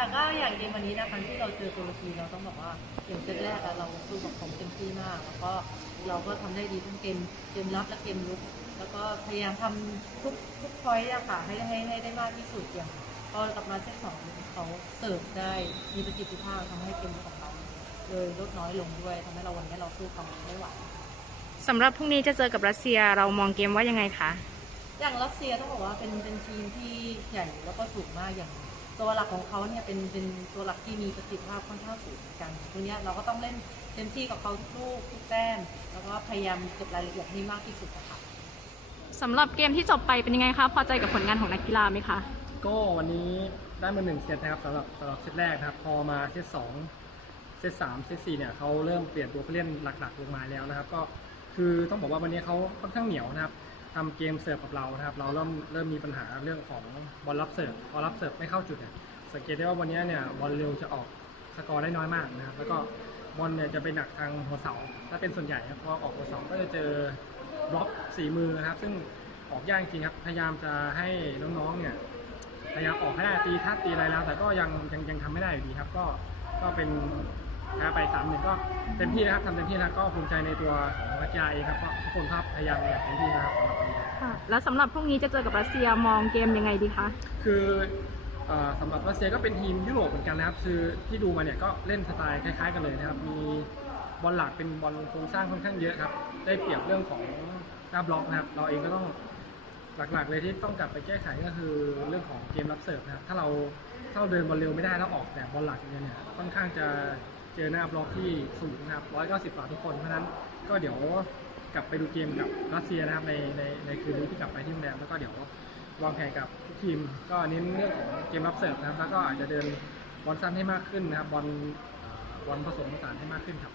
ค่ะก็อย่างเกมวันนี้นะคะที่เราเจอตุรกีเราต้องบอกว่าเกมเซตแรกอะเราสู้กับเขาเต็มที่มาก แล้วก็เราก็ทำได้ดีทั้งเกมเกมรับและเกมลุก แล้วก็พยายามทำทุกทุกพอยต์อะค่ะให้ให้ให้ได้มากที่สุดอย่างพอกลับมาเซตสองเขาเสิร์ฟได้มีประสิทธิภาพทำให้เกมของเราเลยลดน้อยลงด้วยทำให้เราวันนี้เราสู้เขาไม่ไหวสำหรับพรุ่งนี้จะเจอกับรัสเซียเรามองเกมว่ายังไงคะอย่างรัสเซียต้องบอกว่าเป็นเป็นทีมที่ใหญ่แล้วก็สูงมากอย่าง ตัวหลักของเขาเนี่ยเป็นเป็นตัวหลักที่มีประสิทธิภาพค่อนข้างสูงเหมือนกันตรงเนี้ยเราก็ต้องเล่นเต็มที่กับเขาทุกลูกทุกแต้มแล้วก็พยายามเก็บรายละเอียดให้มากที่สุดนะคะสำหรับเกมที่จบไปเป็นยังไงคะพอใจกับผลงานของนักกีฬาไหมคะ ก็วันนี้ได้มาหนึ่งเซตนะครับสำหรับสำหรับเซตแรกนะครับ พอมาเซตสองเซตสามเซตสี่เนี่ยเขาเริ่มเปลี่ยนตัวผู้เล่นหลักๆลงมาแล้วนะครับ ก็คือต้องบอกว่าวันนี้เขาค่อนข้างเหนียวนะครับ ทำเกมเสิร์ฟกับเรานะครับ เราเริ่มเริ่มมีปัญหาเรื่องของบอลรับเสิร์ฟพอรับเสิร์ฟไม่เข้าจุดเนี่ยสังเกตได้ว่าวันนี้เนี่ยบอลเร็วจะออกสกอร์ได้น้อยมากนะครับ แล้วก็บอลเนี่ยจะไปหนักทางหัวเสาถ้าเป็นส่วนใหญ่ครับพอออกหัวเสาก็จะเจอบล็อกสีมือนะครับ ซึ่งออกยากจริงครับพยายามจะให้น้องๆเนี่ยพยายามออกให้ได้ตีทัดตีอะไรแล้ว แต่ก็ยังยังยังทำไม่ได้อยู่ดีครับ ก็ก็เป็น แพ้ไปสามหนึ่งก็เต็มที่นะครับทำเต็มที่แล้วก็ภูมิใจในตัวของนักกีฬาเองครับก็ทุกคนครับพยายามอย่างเต็มที่นะครับสำหรับวันนี้ครับค่ะแล้วสำหรับพรุ่งนี้จะเจอกับรัสเซียมองเกมยังไงดีคะ คือเอ่อสำหรับรัสเซียก็เป็นทีมยุโรปเหมือนกันนะครับคือที่ดูมาเนี่ยก็เล่นสไตล์คล้าย ๆ กันเลยนะครับ มีบอลหลักเป็นบอลโครงสร้างค่อนข้างเยอะครับ ได้เปรียบเรื่องของหน้าบล็อกนะครับ เราเองก็ต้องหลักๆเลยที่ต้องกลับไปแก้ไขก็คือเรื่องของเกมรับเสิร์ฟนะครับ ถ้าเราถ้าเราเดินบอลเร็วไม่ได้แล้วออกแต่บอลหลักเนี่ยเนี่ยค่อนข้างจะ เจอหน้าบล็อกที่สูงนะครับ 190ต่าทุกคน เพราะนั้นก็เดี๋ยวกลับไปดูเกมกับรัสเซียนะครับในในในคืนนี้ที่กลับไปที่โรงแรมแล้วก็เดี๋ยววางแผนกับทีมก็เน้นเรื่องของเกมรับเสิร์ฟนะครับ แล้วก็อาจจะเดินบอลสั้นให้มากขึ้นนะครับบอลบอลผสมผสานให้มากขึ้นครับ